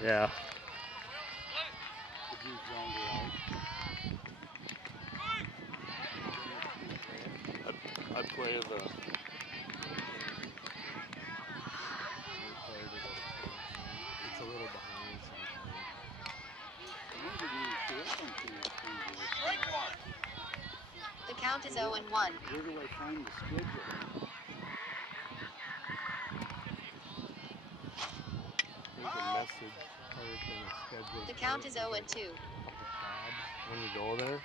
Yeah. I play the. It's a little behind sometimes. The count is 0-1. Where do I find the schedule? There's a message schedule. The count is 0-2. When you go there.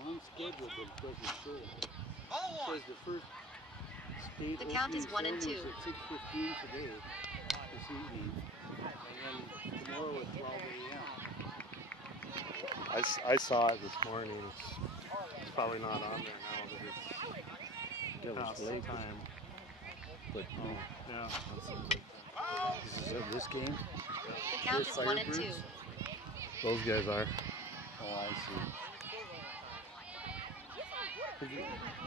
I'm on schedule, but it doesn't show. It says the first state the count is 1 and 2. At 6:15 today, this evening, and then tomorrow at 12 a.m. I saw it this morning. It's probably not on there now, but it's past the time. But yeah. Is it this game? The count is 1 and 2. Those guys are. Oh, I see.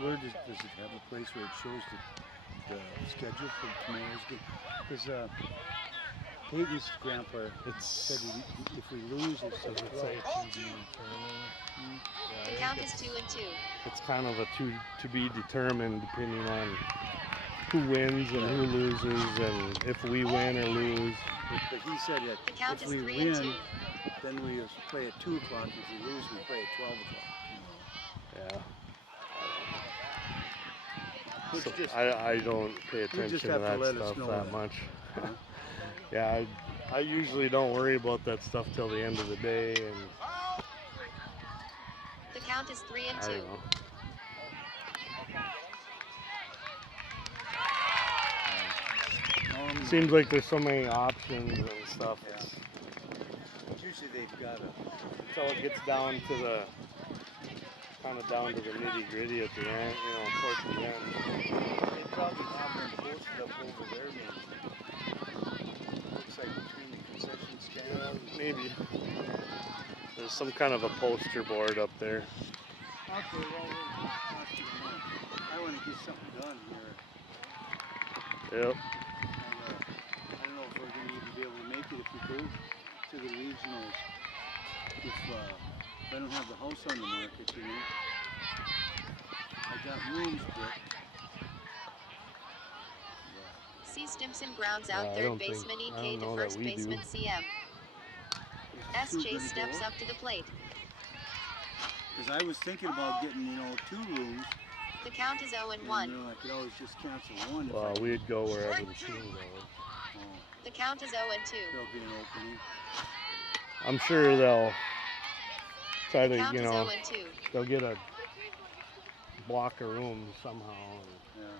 Where does it have a place where it shows the schedule for tomorrow's game? Because Peyton's grandpa said if we lose, it's Does it say to be determined? The count is 2 and 2. It's kind of a to be determined depending on who wins and who loses, and if we win or lose. But he said that the count if is we 3 win, and 2. then we play at 2 o'clock. If we lose, we play at 12 o'clock. Yeah. So I don't pay attention to that stuff that much. Huh? Yeah, I usually don't worry about that stuff till the end of the day, and the count is 3 and I 2. don't know. Seems like there's so many options and stuff. Yeah. Usually they've got Until it gets down to the down to the nitty gritty at the end, towards the end. They probably have them posted up over there, maybe. Looks like between the concession stand. Maybe. There's some kind of a poster board up there. Okay, well, I want to get something done here. Yep. I don't know if we're going to even be able to make it if we go to the regionals. If I don't have the house on the market, I got rooms booked. C. Stimson grounds out third baseman EK to first baseman CM. S. Chase steps up to the plate. Because I was thinking about getting, 2 rooms. The count is 0 and 1. I could always just cancel one. Well, we'd go wherever the team goes. Oh. The count is 0 and 2. There'll be an opening. I'm sure they'll try to, the count is 0 and 2. They'll get a block of room somehow. Yeah.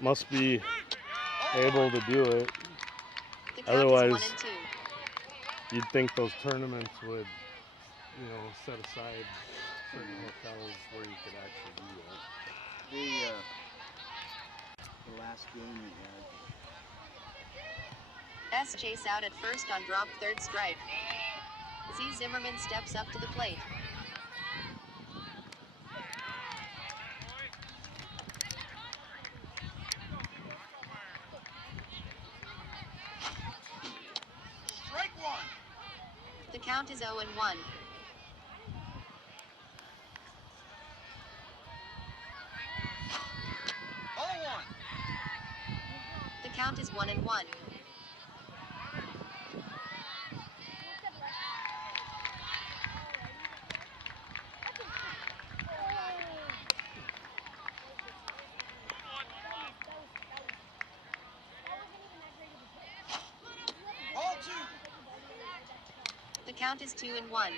Must be able to do it. The count Otherwise, is 1 and 2. You'd think those tournaments would, set aside certain hotels where you could actually do that. The last game we had. S. Chase out at first on drop third strike. Z. Zimmerman steps up to the plate. Strike one. The count is 0 and 1. The count is 1 and 1. The count is 2 and 1.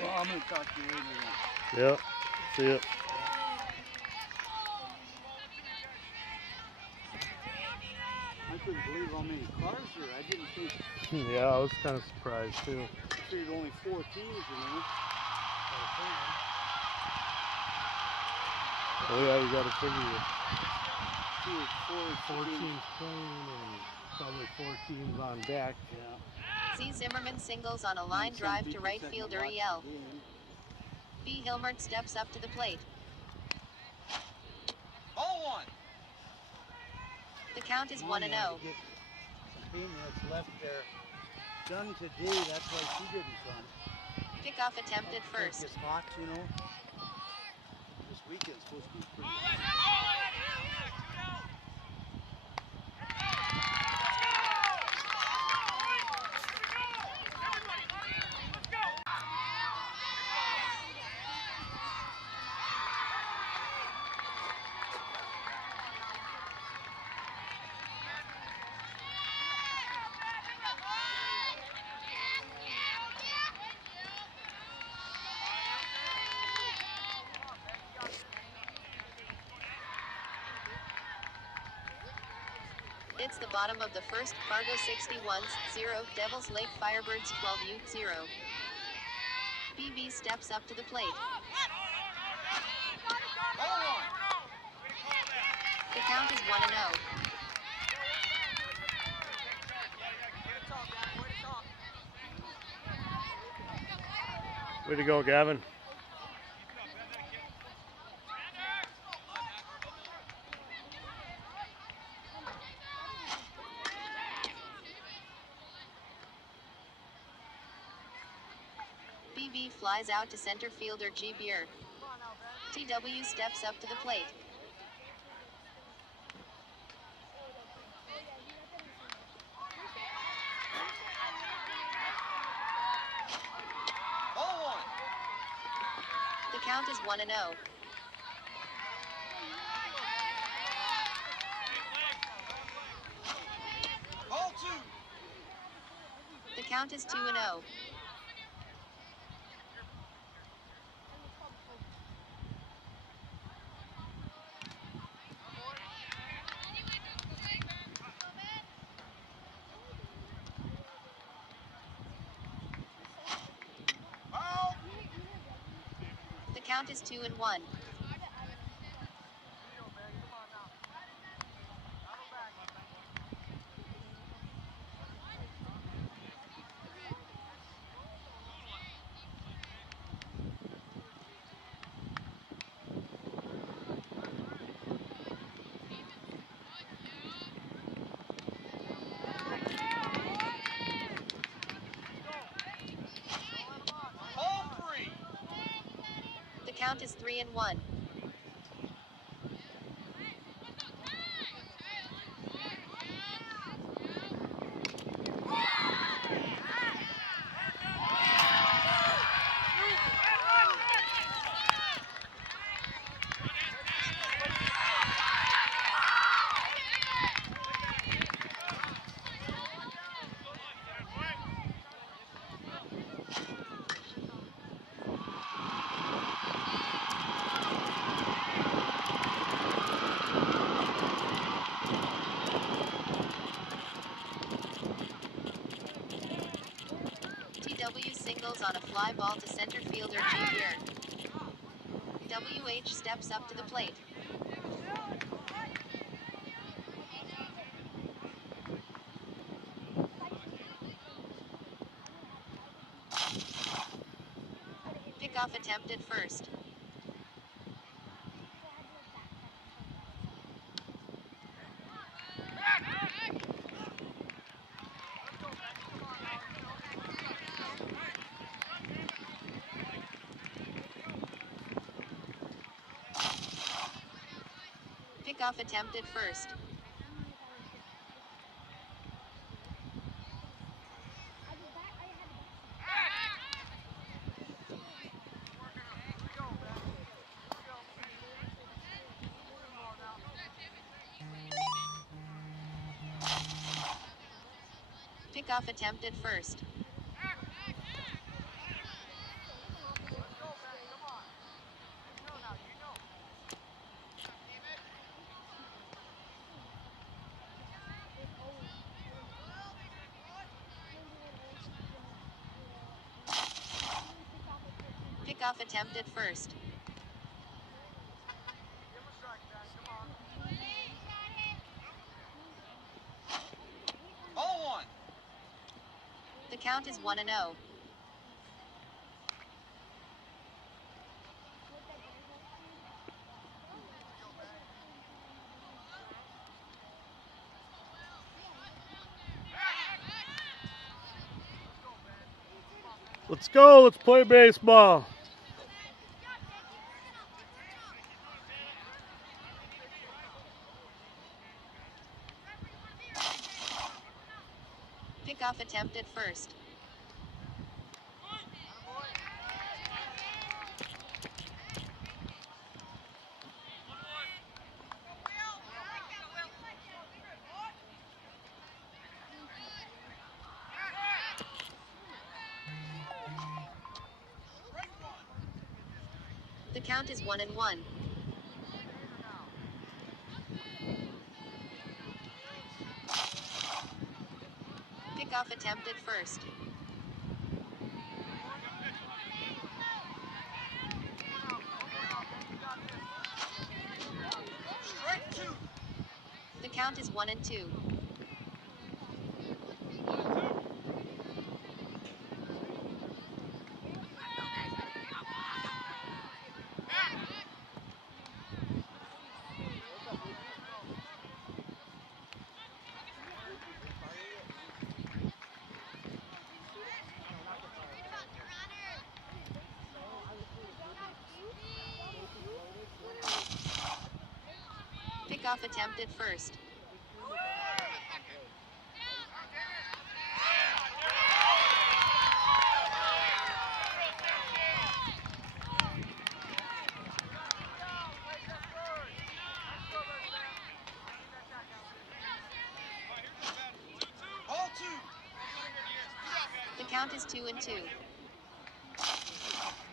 Well, I'm going to talk to you later. Yep. See it. I couldn't believe how many cars there. I didn't think. Yeah, I was kind of surprised too. I figured only 4 teams, Oh yeah, you got to figure it. 4 teams playing and probably 4 teams on deck. Yeah. Z. Zimmerman singles on a line drive to right fielder EL. B. Hilmert steps up to the plate. Ball one. The count is Come 1 on, and man, 0. to get some paint that's left there done today. That's why she didn't come. Pickoff attempted It's first. just hot, you know. This weekend's supposed to be pretty hot. It's the bottom of the first. Fargo 61s 0, Devils Lake Firebirds 12U 0. BB steps up to the plate. Ball one. The count is 1 and 0. Way to go, Gavin. BB flies out to center fielder G. Beer. TW steps up to the plate. Ball one. The count is 1 and 0. Ball two. The count is 2 and 0. Ball. The count is 2 and 1. Ball three. The count is 3 and 1. TW singles on a fly ball to center fielder G. Beer. WH steps up to the plate. Pickoff attempted first. Pickoff attempted first. Pickoff attempted first. Pickoff attempted first. Ball one. The count is 1 and 0. Let's go. Let's play baseball. Pickoff attempt at first. The count is 1-1. Pickoff attempt at first. Strike 2. The count is 1-2. Pickoff attempt at first. Ball 2. The count is 2-2.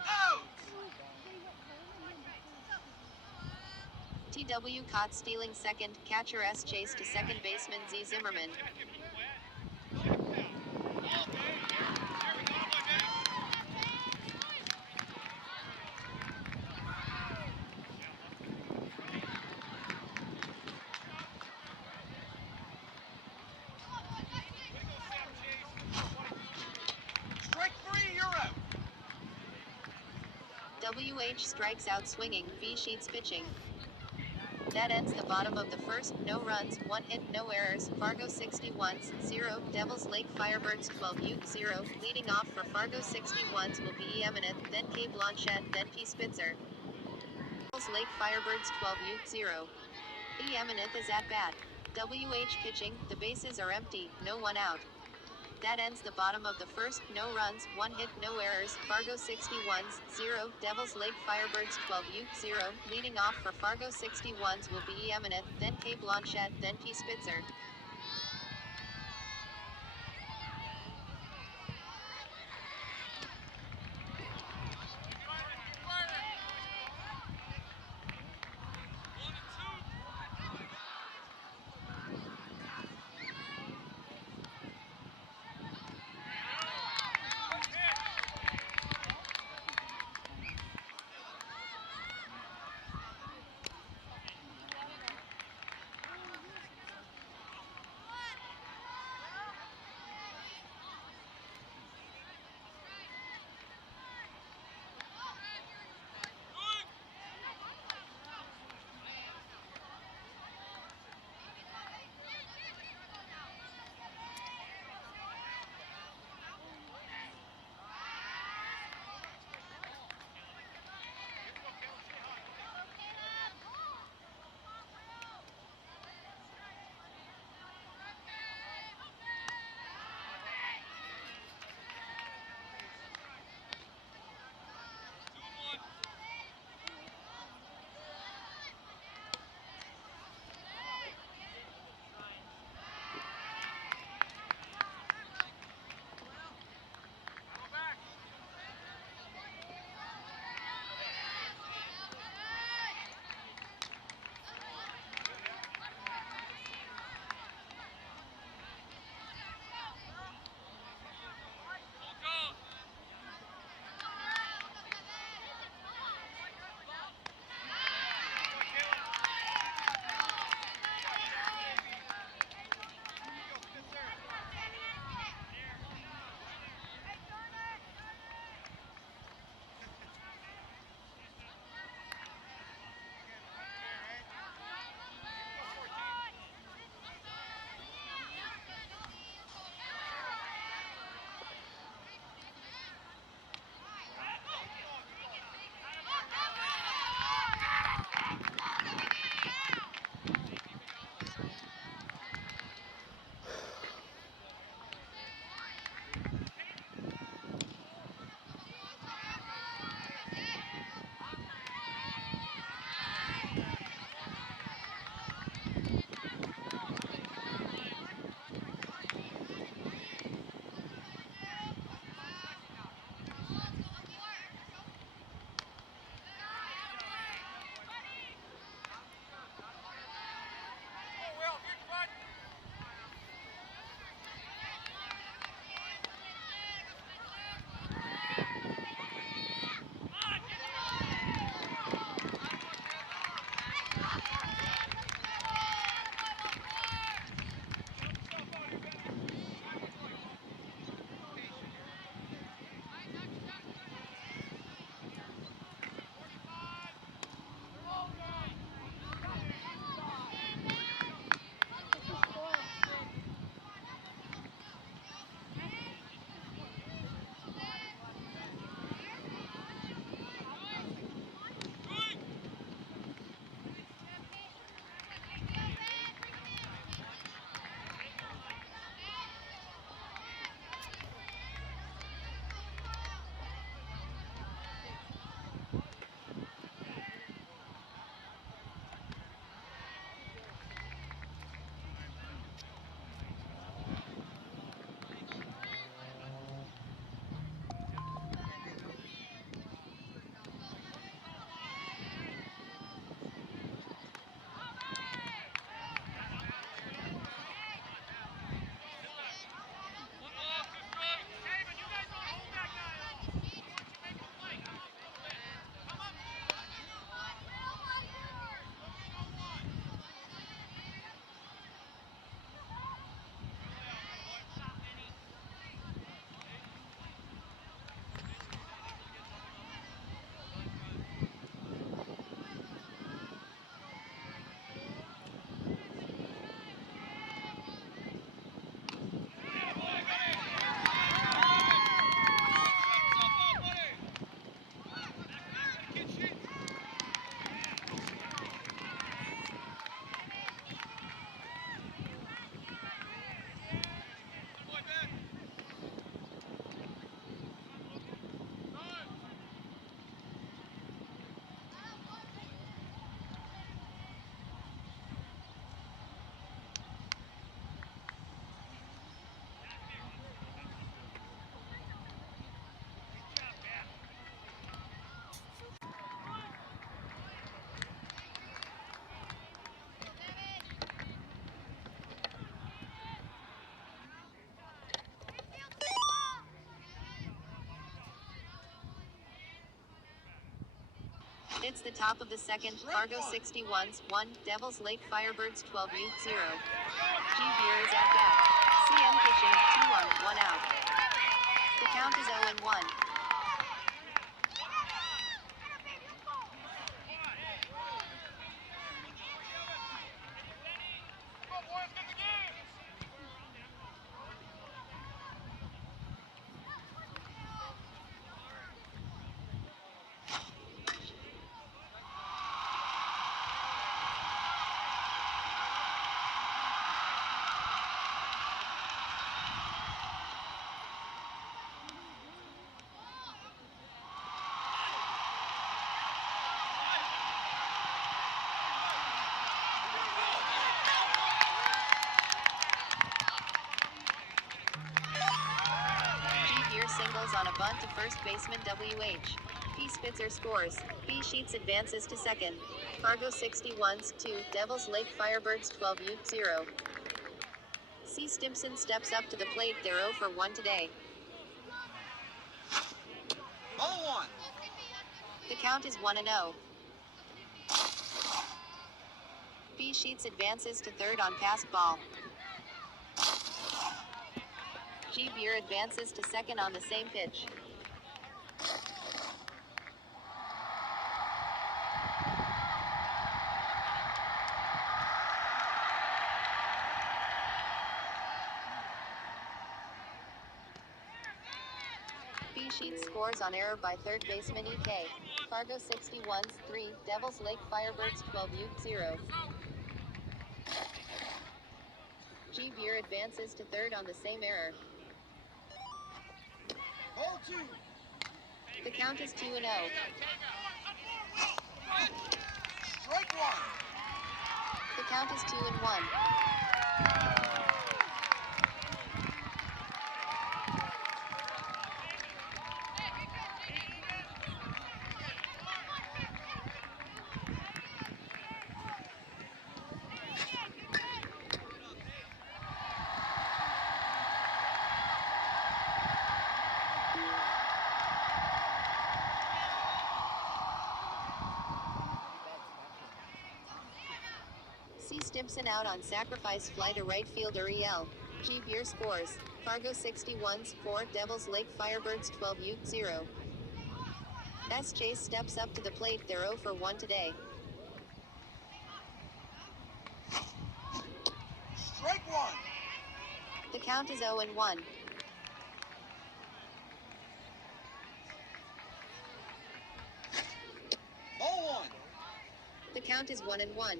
Out. TW caught stealing second, catcher S chase to second baseman Z Zimmerman. Strike 3, you're out. WH strikes out swinging, B Sheets pitching. That ends the bottom of the first. No runs, 1 hit, no errors. Fargo 61s 0, Devils Lake Firebirds 12U0. Leading off for Fargo 61s will be E. Eminent, then K. Blanchette, then P. Spitzer. Devils Lake Firebirds 12U0. E. Eminent is at bat. WH pitching, the bases are empty, no one out. That ends the bottom of the first. No runs, 1 hit, no errors. Fargo 61s 0, Devils Lake Firebirds 12U0. Leading off for Fargo 61s will be E. Eminent, then K. Blanchette, then P. Spitzer. It's the top of the second. Fargo 61s 1, Devils Lake Firebirds 12 U 0. G Beer is at bat. CM pitching 2 on, 1 out. The count is 0-1. Singles on a bunt to first baseman WH. P. Spitzer scores. B. Sheets advances to second. Fargo 61s 2, Devils Lake Firebirds 12 U 0. C. Stimpson steps up to the plate. They're 0 for 1 today. Ball 1. The count is 1-0. B. Sheets advances to third on passed ball. G. Beer advances to second on the same pitch. B. Sheets scores on error by third baseman EK. Fargo 61s 3, Devils Lake Firebirds 12 U 0. G. Beer advances to third on the same error. Ball 2. The count is 2-0. Strike 1. The count is 2-1. C. Stimpson out on sacrifice fly to right fielder EL. G. Beer scores. Fargo 61s 4, Devils Lake Firebirds 12 U 0. S. Chase steps up to the plate. They're 0 for 1 today. Strike 1. The count is 0-1. Ball 1. The count is 1-1.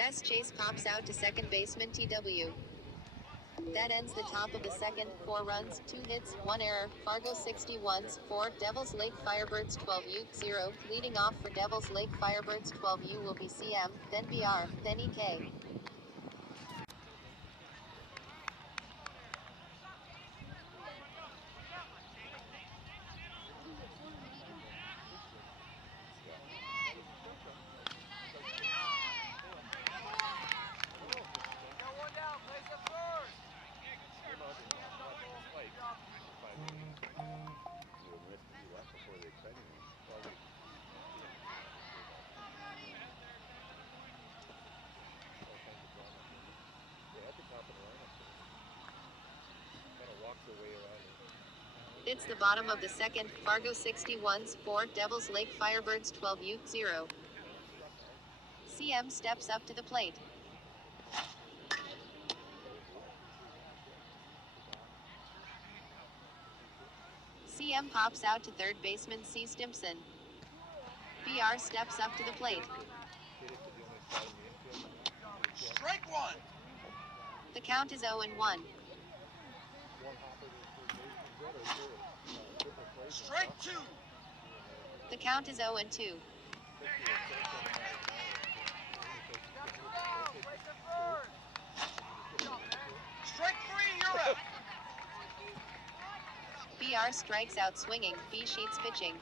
S. Chase pops out to second baseman TW. That ends the top of the second. 4 runs, 2 hits, 1 error. Fargo 61s 4, Devils Lake Firebirds 12 U 0. Leading off for Devils Lake Firebirds 12 U will be CM, then BR, then EK. It's the bottom of the second. Fargo 61s 4, Devils Lake Firebirds 12 U 0. CM steps up to the plate. CM pops out to third baseman C. Stimpson. BR steps up to the plate. Strike 1. The count is 0-1. Strike 2. The count is 0-2. Strike 3, you're out. AR strikes out swinging, B sheets pitching.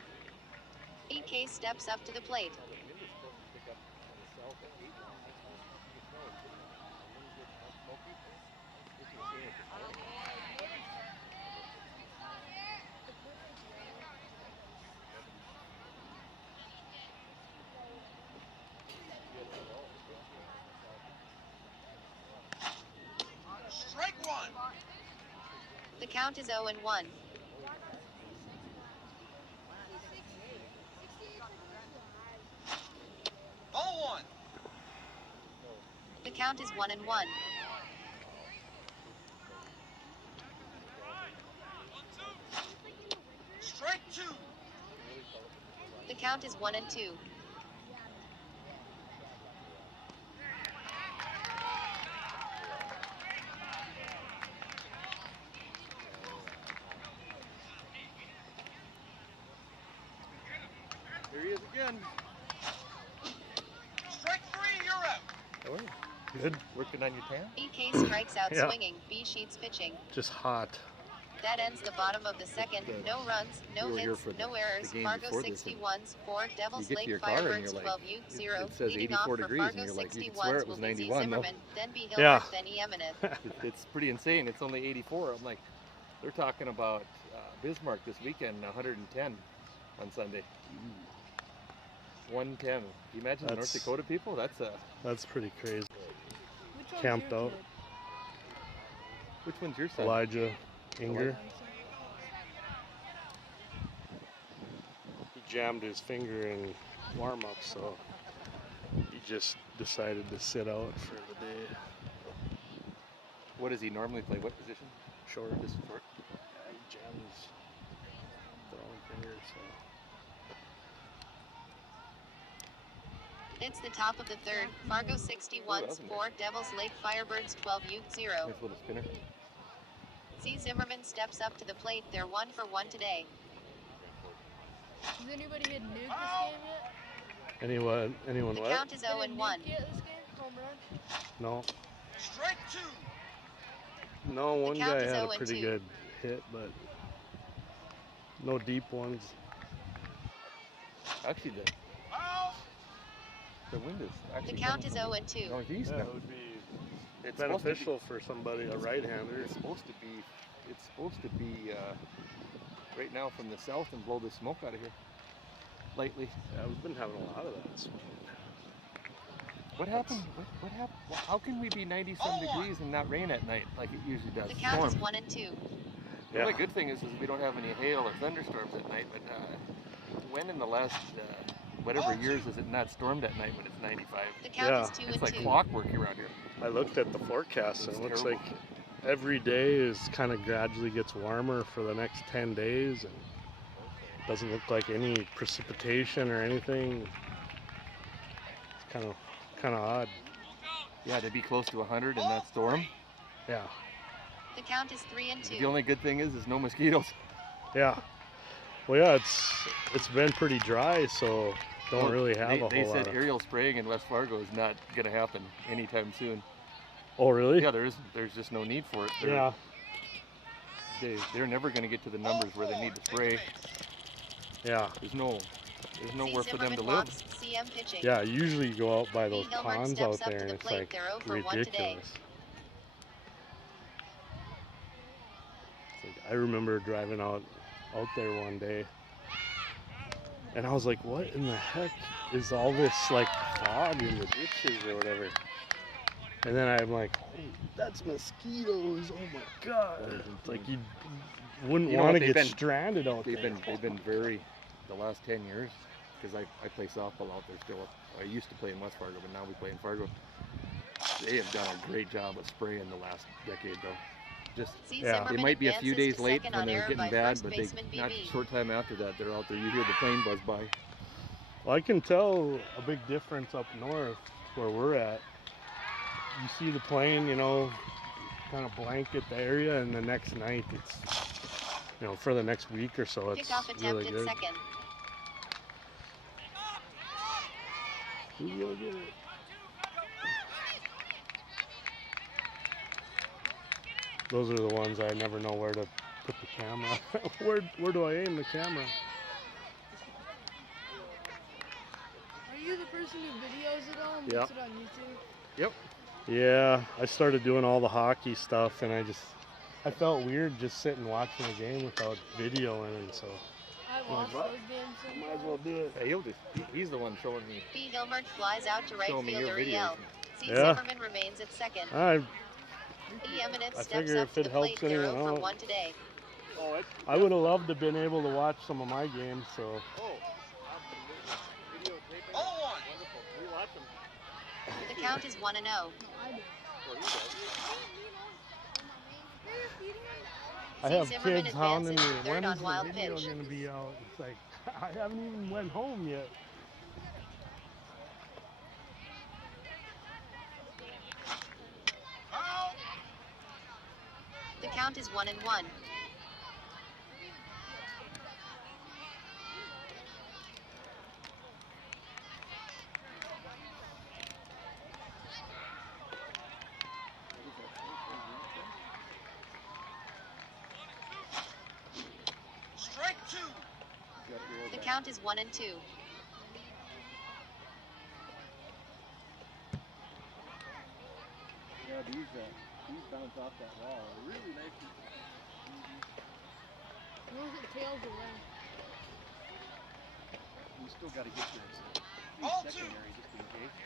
EK steps up to the plate. Strike one. The count is 0-1. Ball one. The count is 1-1. Strike two. The count is 1-2. Here he is again. Strike three, you're out. How are you? Good. Working on your tan? EK strikes out Yeah. swinging, B sheets pitching. Just hot. That ends the bottom of the second. No runs, no We were here hits, for no errors. the game Fargo before this, and 61s, 4, Devils get to Lake your car and Firebirds you're like, 12 Ute 0. it says Leading off 84 for degrees, Fargo and you're like, you could 61s swear it was will be Z 91 though. Zimmerman, then be Hilbert, Yeah. then Eminent. It's pretty insane. It's only 84. I'm like, they're talking about Bismarck this weekend, 110 on Sunday. 110. Can you imagine the North That's- Dakota people? That's pretty crazy. Which one's Camped your out. kid? Which one's your son? Elijah Inger. He jammed his finger in warm up, so he just decided to sit out for the day. What does he normally play? What position? Short. Just short. Yeah, he jammed his throwing finger, so. It's the top of the third. Fargo 61s, 4, Devils Lake Firebirds 12 Ute 0. Nice little spinner. Z Zimmerman steps up to the plate. They're 1 for 1 today. Has anybody hit nuke this game yet? Anyone The what? count is Hit a 0-1. nuke yet this game? Home run? No. Strike two. No, one count guy is had a 0-2. pretty good hit, but no deep ones. Actually, Out. the wind is The actually. count is coming 0-2. from northeast Yeah, now. it would be It's supposed to be- beneficial for somebody, a right-hander. It's supposed to be. It's supposed to be right now from the south and blow the smoke out of here. Lately. Yeah, we've been having a lot of that. So. What happened? What happened? How can we be 90-some degrees and not rain at night like it usually does? The count Storm. is 1-2. The only good thing is we don't have any hail or thunderstorms at night. But when in the last whatever years has it not stormed at night when it's 95? The count Yeah. is 2 It's and like 2. clockwork around here. I looked at the forecast and It's it looks terrible. like every day is kind of gradually gets warmer for the next 10 days and doesn't look like any precipitation or anything. It's kind of odd. Yeah, to be close to 100 and not storm. Yeah. The count is 3 and 2. The only good thing is no mosquitoes. Yeah. Well, yeah, it's been pretty dry, so don't really have a whole They lot said of. aerial spraying in West Fargo is not going to happen anytime soon. Oh, really? Yeah, there's just no need for it. Yeah. They're never going to get to the numbers where they need to spray. Yeah. There's nowhere for them to Zimmerman live. walks, CM pitching. Yeah. Usually you go out by those Hilbert ponds steps out up to there and the it's plate. like They're 0 for 1 today. ridiculous. It's like, I remember driving out there one day, and I was like, "What in the heck is all this like fog in the ditches or whatever?" And then I'm like, "Oh, that's mosquitoes! Oh my god!" It's like you wouldn't You know want what, to they've get been- stranded out They've there. been very the last 10 years because I play softball out there still. I used to play in West Fargo, but now we play in Fargo. They have done a great job of spraying the last decade, though. Just Z Yeah. Zimmerman they might be a few advances days to late second when on they're error getting by bad, first but baseman not BB. a short time after that they're out there. You hear the plane buzz by. Well, I can tell a big difference up north where we're at. You see the plane, kind of blanket the area, and the next night it's, for the next week or so, it's Pickoff attempt really at good. second. Who's gonna get it? Those are the ones I never know where to put the camera. Where do I aim the camera? Are you the person who videos it all and Yep. puts it on YouTube? Yep. Yeah, I started doing all the hockey stuff, and I felt weird just sitting watching the game without videoing, and so I watch what? those games sometimes. might as well do it. Hey, he's the one showing me. B. Hilmert flies out to right Showing me your fielder videos. EL. C. Yeah. Zimmerman remains at second. I E. Eminence I steps figure up if to it the plate. helps They're anyone 0 for out. 1 today. I would have loved to have been able to watch some of my games, so 0-1. The count is 1-0. I C. have Zimmerman kids hounding me. advances to When third is on the wild video pitch. going to be out? It's like, I haven't even went home yet. Foul. The count is 1-1. Strike 2. The count is 1-2. Yeah, these bounce off that wall. Really nice. Those are tails around. You still got to get your All two. secondary just in case.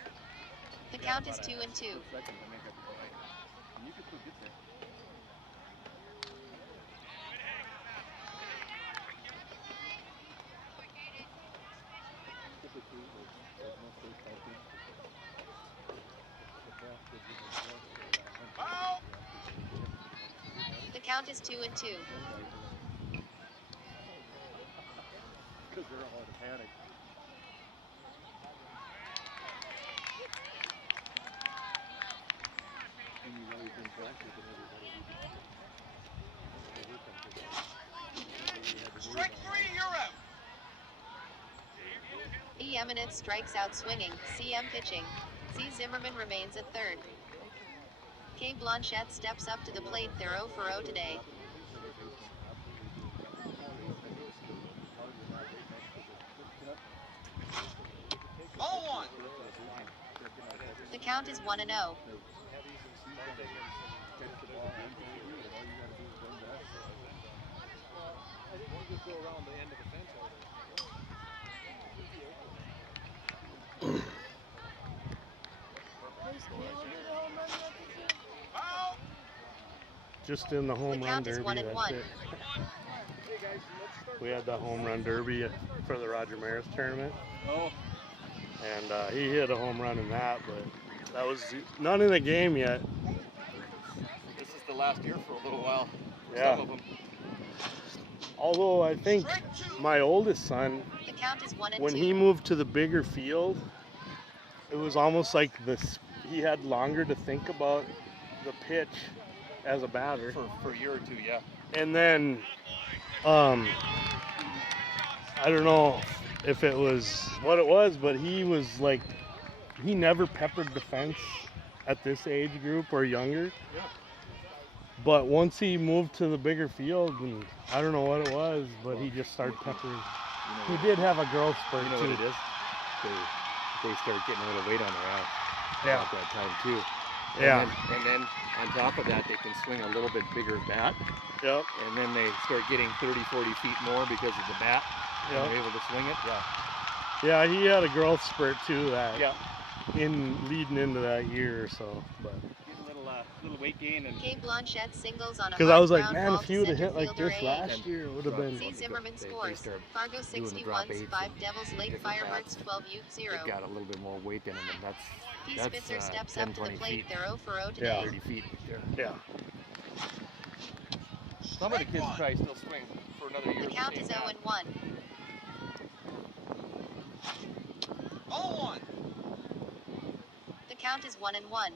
The count is 2-2. Second to make up your mind. And you can still get there. Typically, there's no safe parking. Foul. The count is 2-2. Because they're all out of panic. And you know you've been practicing with everybody. Strike 3, you're out. E. Eminence strikes out swinging. CM pitching. C. Zimmerman remains at third. K. Blanchette steps up to the plate. They're 0 for 0 today. Ball 1. The count is 1-0. Has Caleb hit a home run yet this year? Foul. Just in the home The run count is derby, 1-1. that's it. We had the home run derby for the Roger Maris tournament, Oh, and he hit a home run in that, but that was none in the game yet. This is the last year for a little while. Yeah. Some of them. Although I think Strike 2. my oldest son, The count is 1-2. when he moved to the bigger field, it was almost like he had longer to think about the pitch as a batter. For a year or two, yeah. And then, I don't know if it was what it was, but he was like, he never peppered the fence at this age group or younger. Yeah. But once he moved to the bigger field, and I don't know what it was, but he just started peppering. He did have a growth spurt You know too. what it is? They start getting a little weight on their ass. Yeah. At that time too. Yeah. And then on top of that, they can swing a little bit bigger bat. Yep. And then they start getting 30, 40 feet more because of the bat. And Yep. they're able to swing it. Yeah. Yeah, he had a growth spurt too. That Yeah. in leading into that year or so, but. get a little weight gain and K. Blanchette singles on a Because I hard was like, ground man, ball if to he would have center hit like fielder this A. last year, it would have been. C. Zimmerman They scores. start Fargo doing the drop 61s, eights 5 and Devils Lake different Firebirds bats. 12 Ute 0. They've got a little bit more weight in them, and P. that's Spitzer steps 10, up to the 20 plate. feet. They're 0 for 0 Yeah. today. 30 feet right there. Yeah. Some of the kids probably still swing for another year. The with count same is bat. 0-1. Ball 1. The count is 1-1.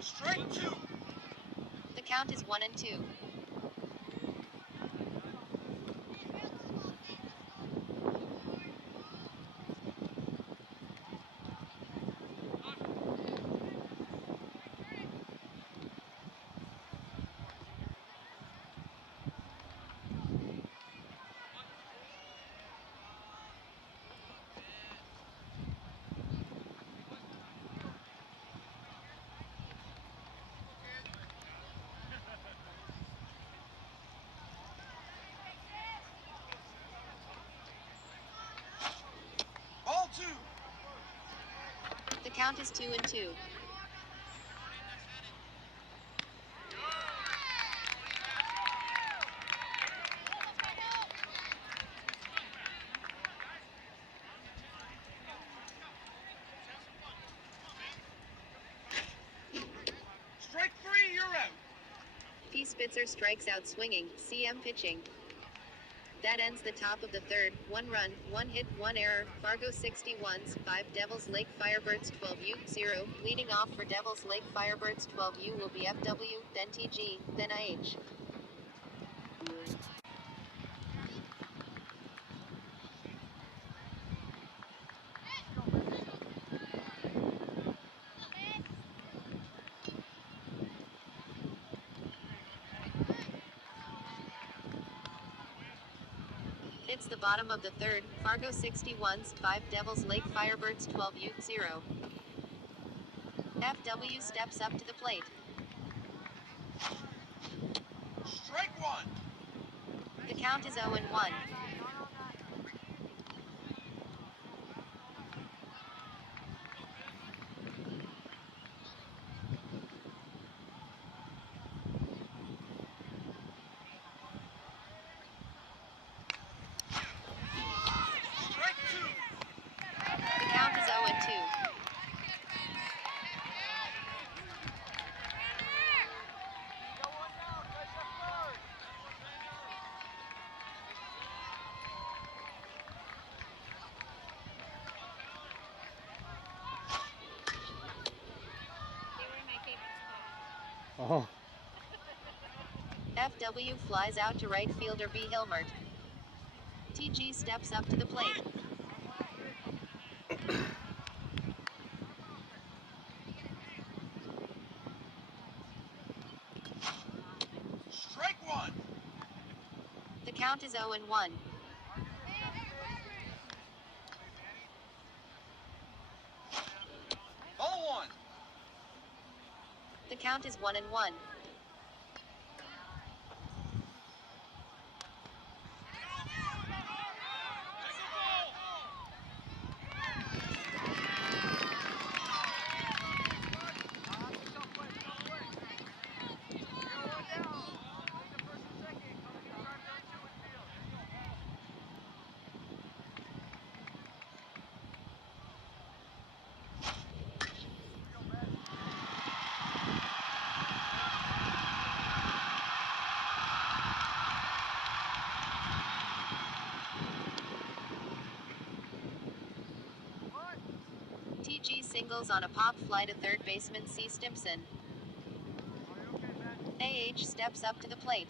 Strike 2. The count is 1-2. count is 2-2. Strike 3, you're out. P. Spitzer strikes out swinging, CM pitching. That ends the top of the third. 1 run, 1 hit, 1 error. Fargo 61s, 5 Devils Lake Firebirds 12U, 0. Leading off for Devils Lake Firebirds 12U will be FW, then TG, then IH. It's the bottom of the third. Fargo 61s, 5 Devils Lake Firebirds 12U, 0. FW steps up to the plate. Strike 1. The count is 0-1. Strike 2. The count is 0-2. Oh, FW flies out to right fielder B. Hilmert. TG steps up to the plate. Strike 1. The count is 0-1. Ball 1. The count is 1-1. TG singles on a pop fly to third baseman C. Stimpson. AH steps up to the plate.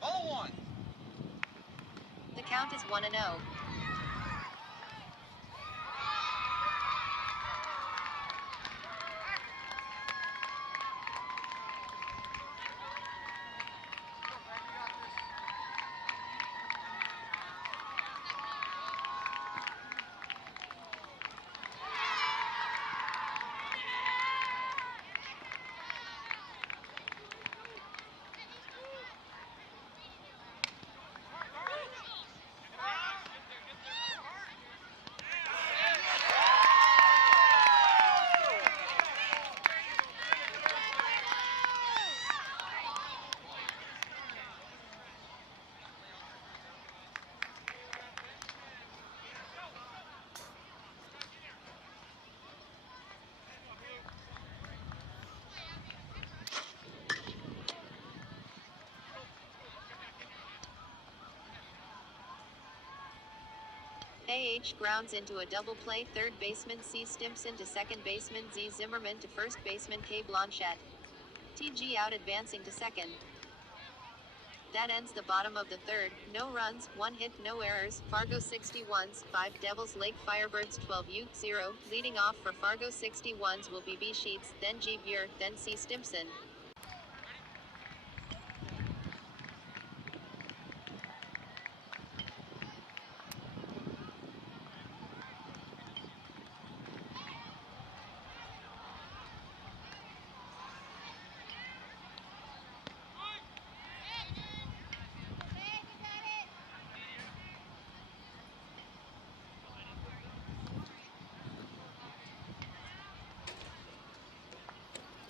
Ball 1. The count is 1-0. AH grounds into a double play, third baseman C. Stimpson to second baseman Z. Zimmerman to first baseman K. Blanchette. TG out advancing to second. That ends the bottom of the third. No runs, 1 hit, no errors. Fargo 61s, 5 Devils Lake Firebirds 12U, 0. Leading off for Fargo 61s will be B. Sheets, then G. Buer, then C. Stimpson.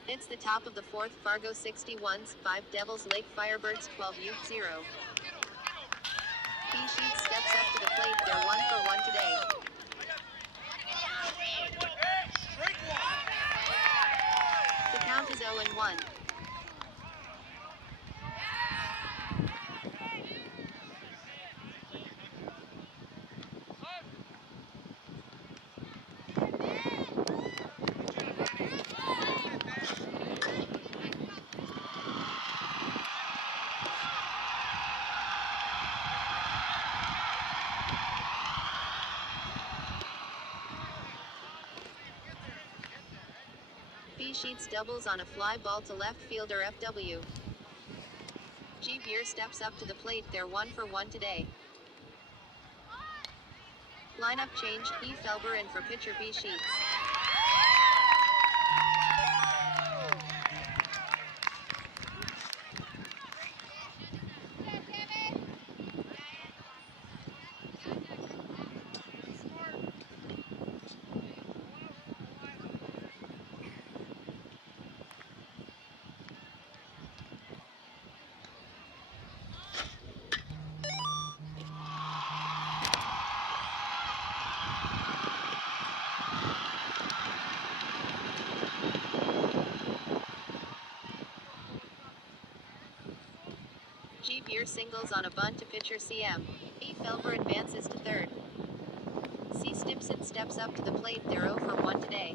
It's the top of the fourth. Fargo 61s 5 Devils Lake Firebirds 12U0. B Sheets steps up to the plate. They're 1 for 1 today. Strike one. The count is 0-1. B Sheets doubles on a fly ball to left fielder FW. G Beer steps up to the plate. They're 1 for 1 today. Lineup change. E Felber in for pitcher B Sheets. G Beer singles on a bunt to pitcher CM. E Felber advances to third. C Stimpson steps up to the plate. They're 0 for 1 today.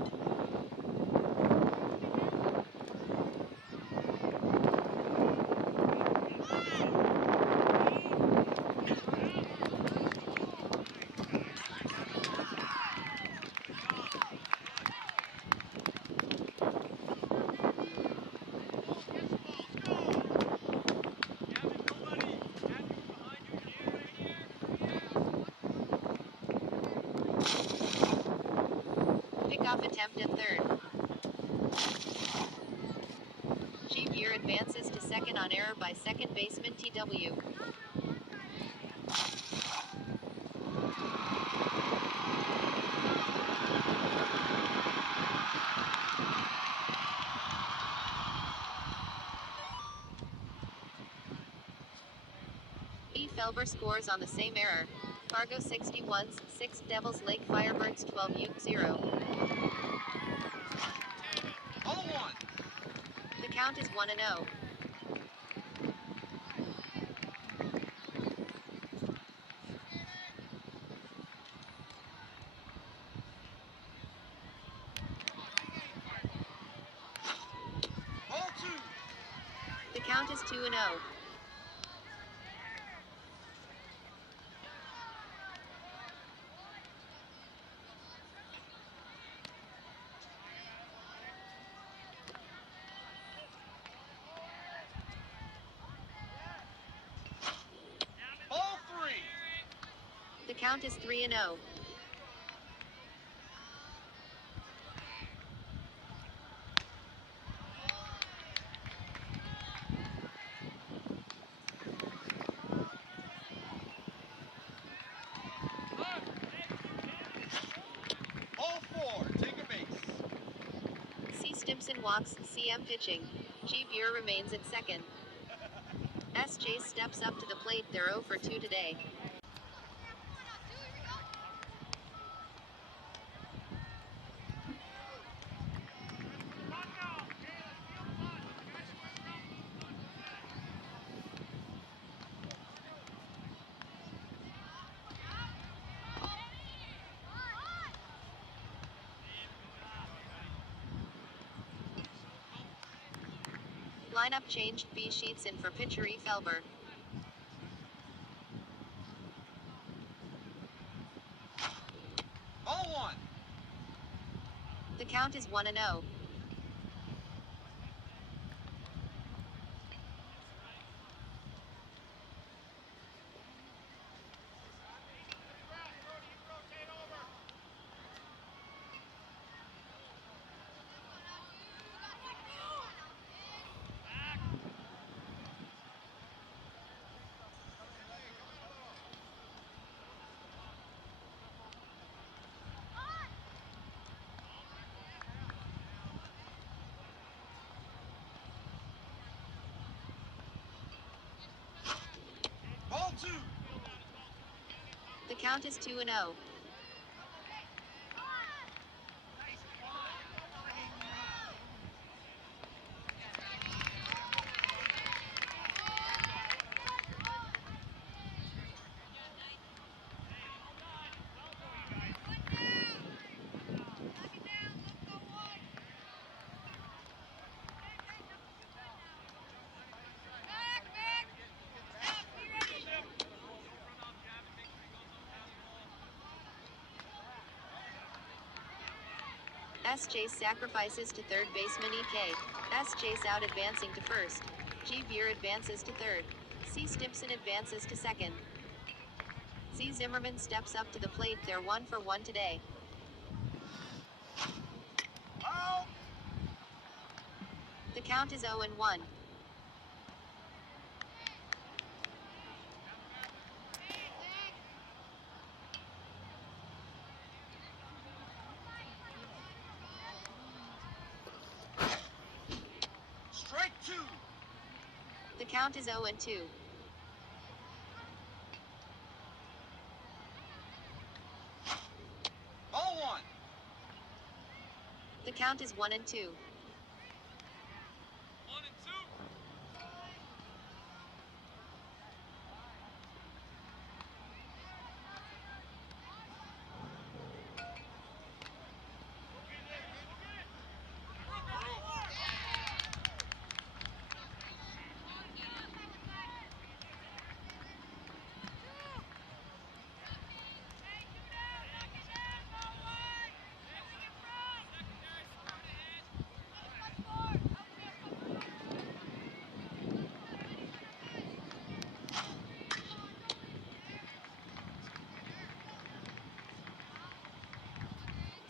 Pickoff attempt at third. G Beer advances to second on error by second baseman TW. E Felber scores on the same error. Fargo 61s 6 Devils Lake Firebirds 12U0. 0-1. The count is 1-0. Ball two. The count is 2-0. Ball three. The count is 3-0. Ball four. Take a base. C Stimpson walks. CM pitching. G Beer remains at second. S Chase steps up to the plate. They're 0 for 2 today. Lineup changed. B Sheets in for pitcher E Felber. Ball one. The count is 1-0. count is 2-0. S. Chase sacrifices to third baseman EK. S. Chase out advancing to first. G. Buer advances to third. C. Stimpson advances to second. Z. Zimmerman steps up to the plate. They're 1 for 1 today. Out. The count is 0-1. Strike 2. The count is 0-2. Ball 1. The count is 1-2. 1 and 2.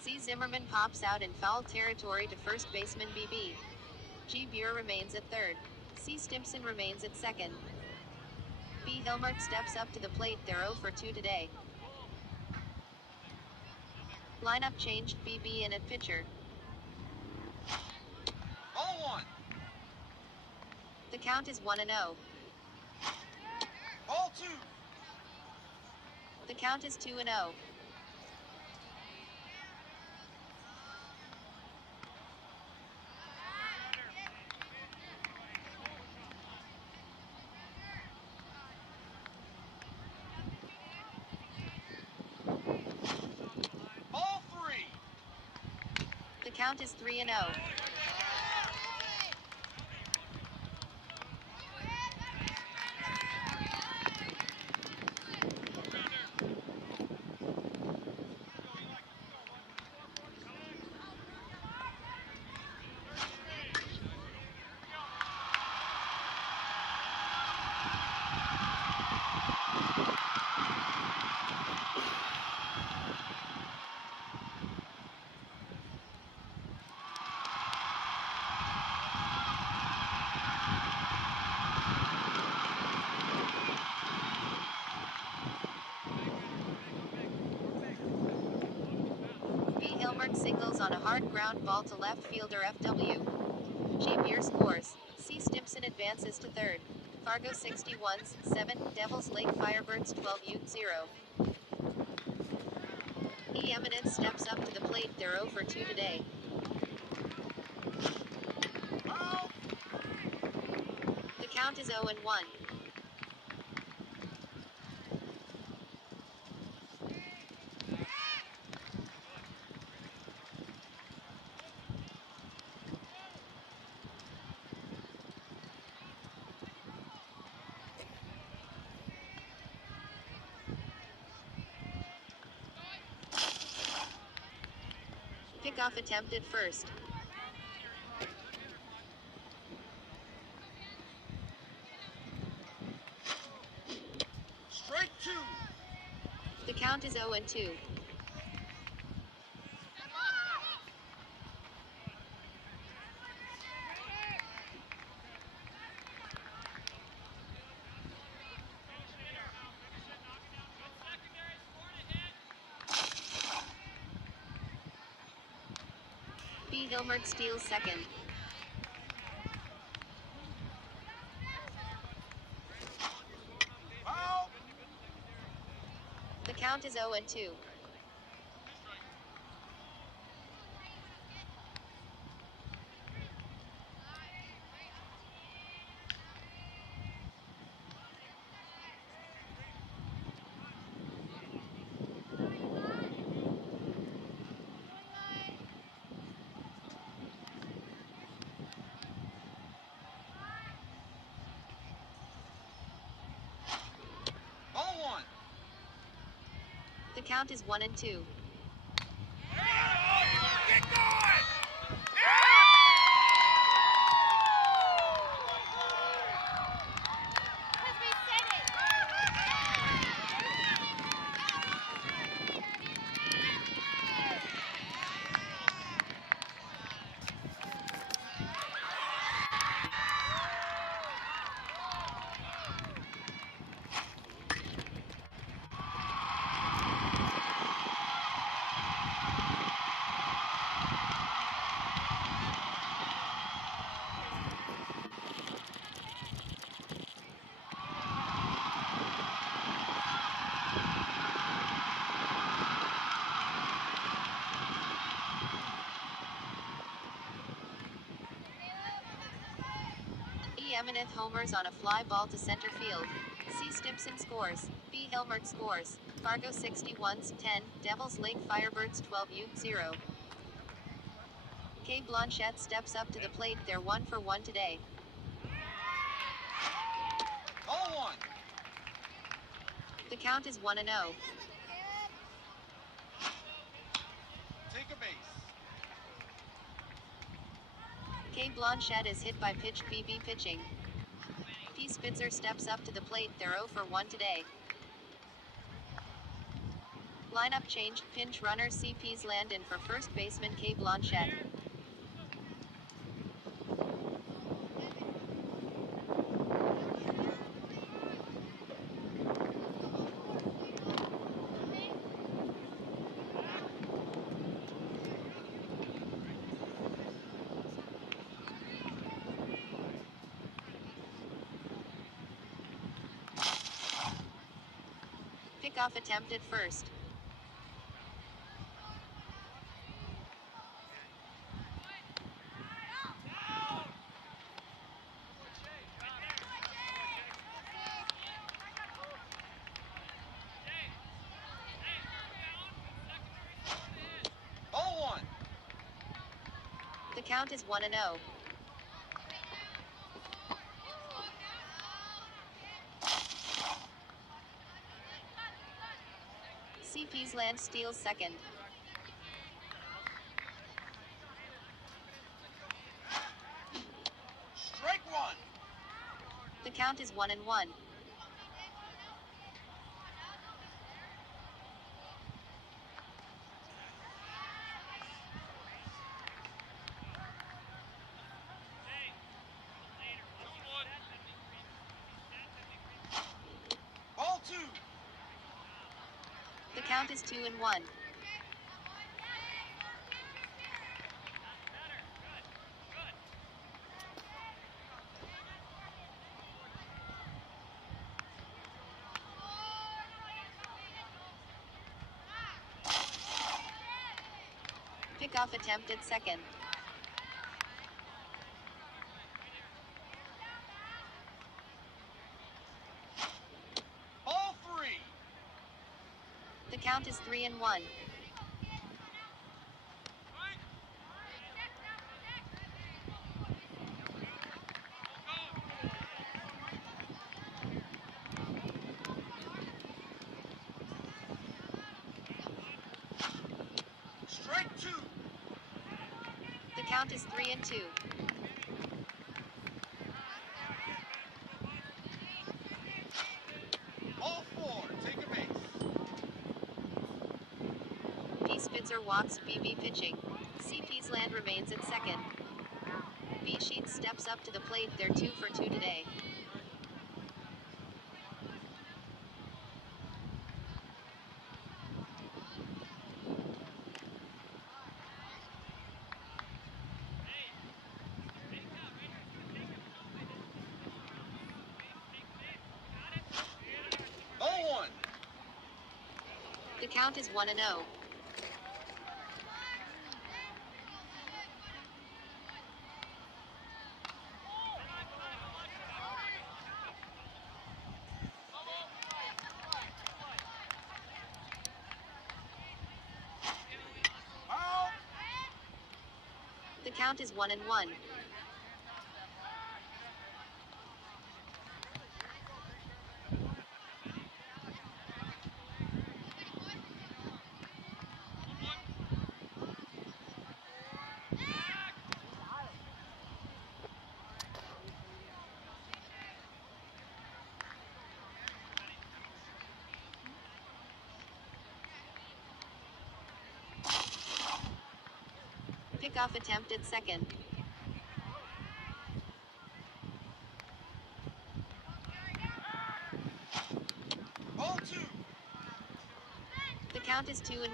Z. Zimmerman pops out in foul territory to first baseman BB. G. Buer remains at third. C. Stimpson remains at second. B. Hilmert steps up to the plate. They're 0 for 2 today. Lineup changed. BB in at pitcher. Ball 1. The count is 1-0. Ball 2. The count is 2-0. Ball 3. The count is 3-0. B. Hilmert singles on a hard ground ball to left fielder FW. G. Buer scores. C. Stimpson advances to third. Fargo 61s 7, Devils Lake Firebirds 12U0. E. Eminence steps up to the plate. They're 0 for 2 today. Out. The count is 0-1. Pickoff attempted first. Strike 2. The count is 0-2. B. Hilmert steals second. Out. The count is is 0-2. Ball one. The count is 1-2. E. Eminent homers on a fly ball to center field. C. Stimson scores. B. Hilmert scores. Fargo 61s 10, Devils Lake Firebirds 12U0. K. Blanchette steps up to the plate. They're 1 for 1 today. Ball one. The count is 1-0. Take a base. K. Blanchette is hit by pitch. BB pitching. P. Spitzer steps up to the plate. They're 0 for 1 today. Lineup change. Pinch runner CP's land in for first baseman K. Blanchette. Pickoff attempt at first. Ball one. The count is 1-0. CP's land steals second. Strike one. The count is 1-1. Ball two. The count is 2-1. Pickoff attempt at second. Ball three. The count is 3-1. Strike two. The count is 3-2. Ball four. Take a base. P. Spitzer walks. BB pitching. CP's land remains at second. B. Sheets steps up to the plate. They're 2 for 2 today. count is 1-0. Foul. The count is 1-1. Pickoff attempt at second. Ball 2. The count is 2-1.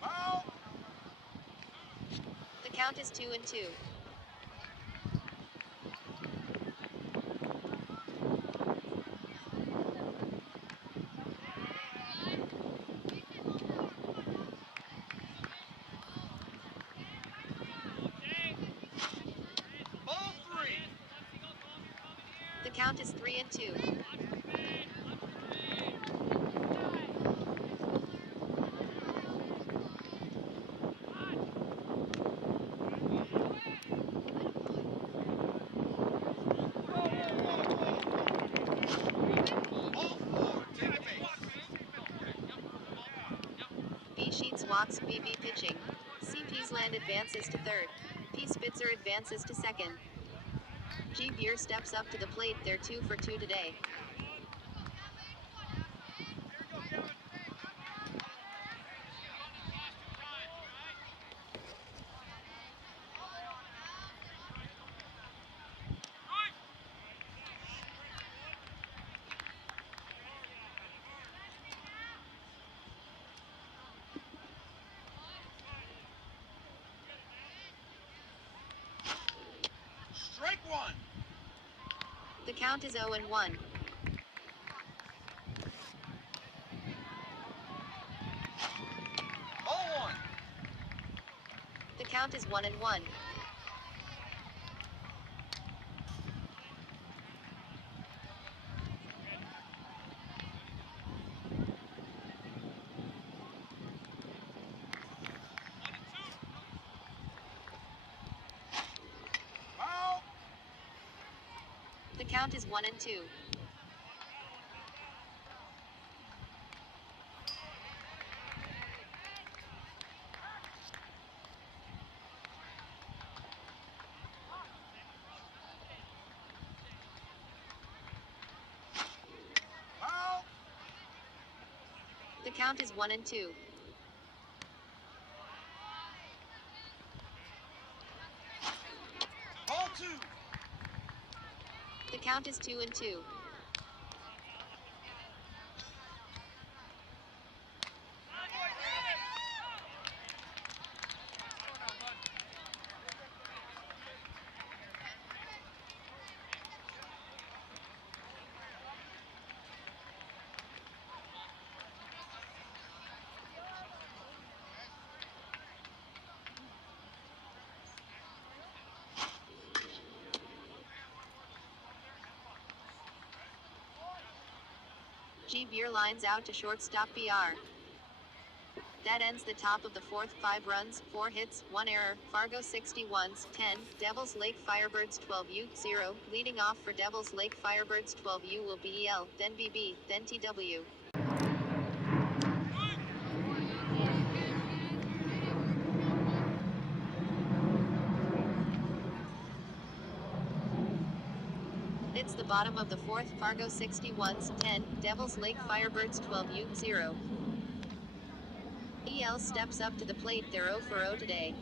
Foul. The count is 2-2. Ball 3. The count is 3-2. Ball 4. Take a base. B Sheets walks BB pitching. C Peasland advances to third. P Spitzer advances to second. G Beer steps up to the plate. They're 2 for 2 today. Strike 1. The count is 0-1. Ball 1. The count is 1-1. Foul. The count is 1-2. Foul. The count is 1-2. Ball 2. The count is 2-2. G Beer lines out to shortstop BR. That ends the top of the fourth. 5 runs, 4 hits, 1 error. Fargo 61s 10, Devils Lake Firebirds 12U 0. Leading off for Devils Lake Firebirds 12U will be EL, then BB, then TW. It's the bottom of the fourth. Fargo 61s 10, Devils Lake Firebirds 12U 0. EL steps up to the plate. They're 0 for 0 today.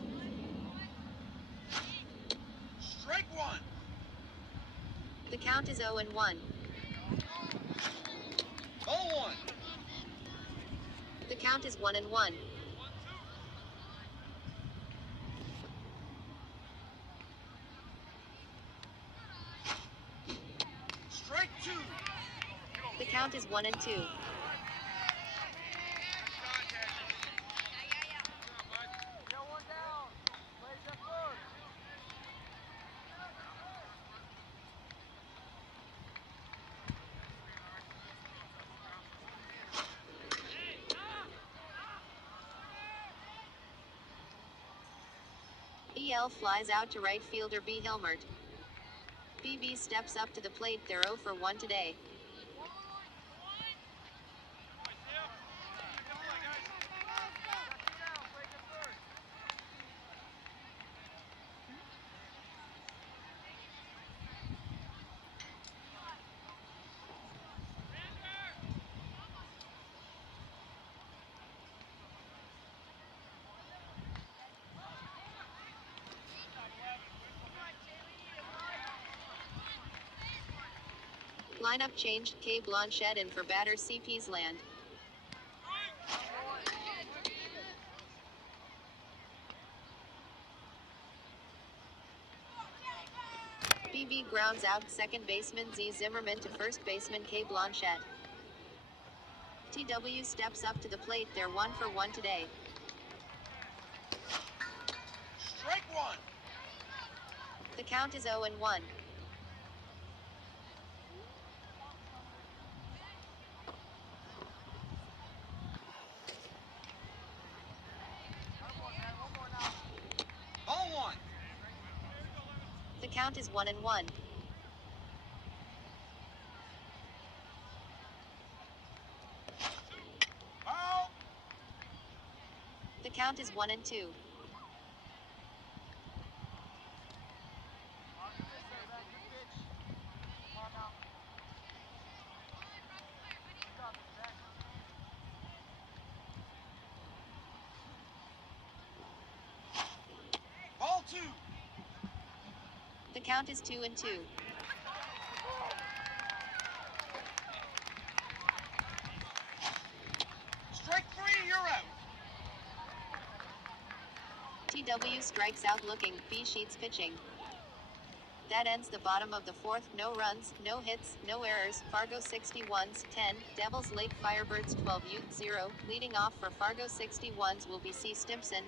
Strike 1. The count is 0-1. Ball 1. The count is 1-1. Strike two. The count is 1-2. EL flies out to right fielder B. Hilmert. BB steps up to the plate. They're 0 for 1 today. Lineup changed. K. Blanchett in for batter CP's land. BB grounds out. Second baseman Z. Zimmerman to first baseman K. Blanchett. TW steps up to the plate. They're 1 for 1 today. Strike one. The count is 0-1. Ball one. The count is 1-1. Foul. The count is 1-2. Ball two. The count is 2-2. Strike three, you're out. TW strikes out looking. B sheets pitching. That ends the bottom of the fourth. No runs, no hits, no errors. Fargo 61s 10, Devils Lake Firebirds 12 0. Leading off for Fargo 61s will be C. Stimpson.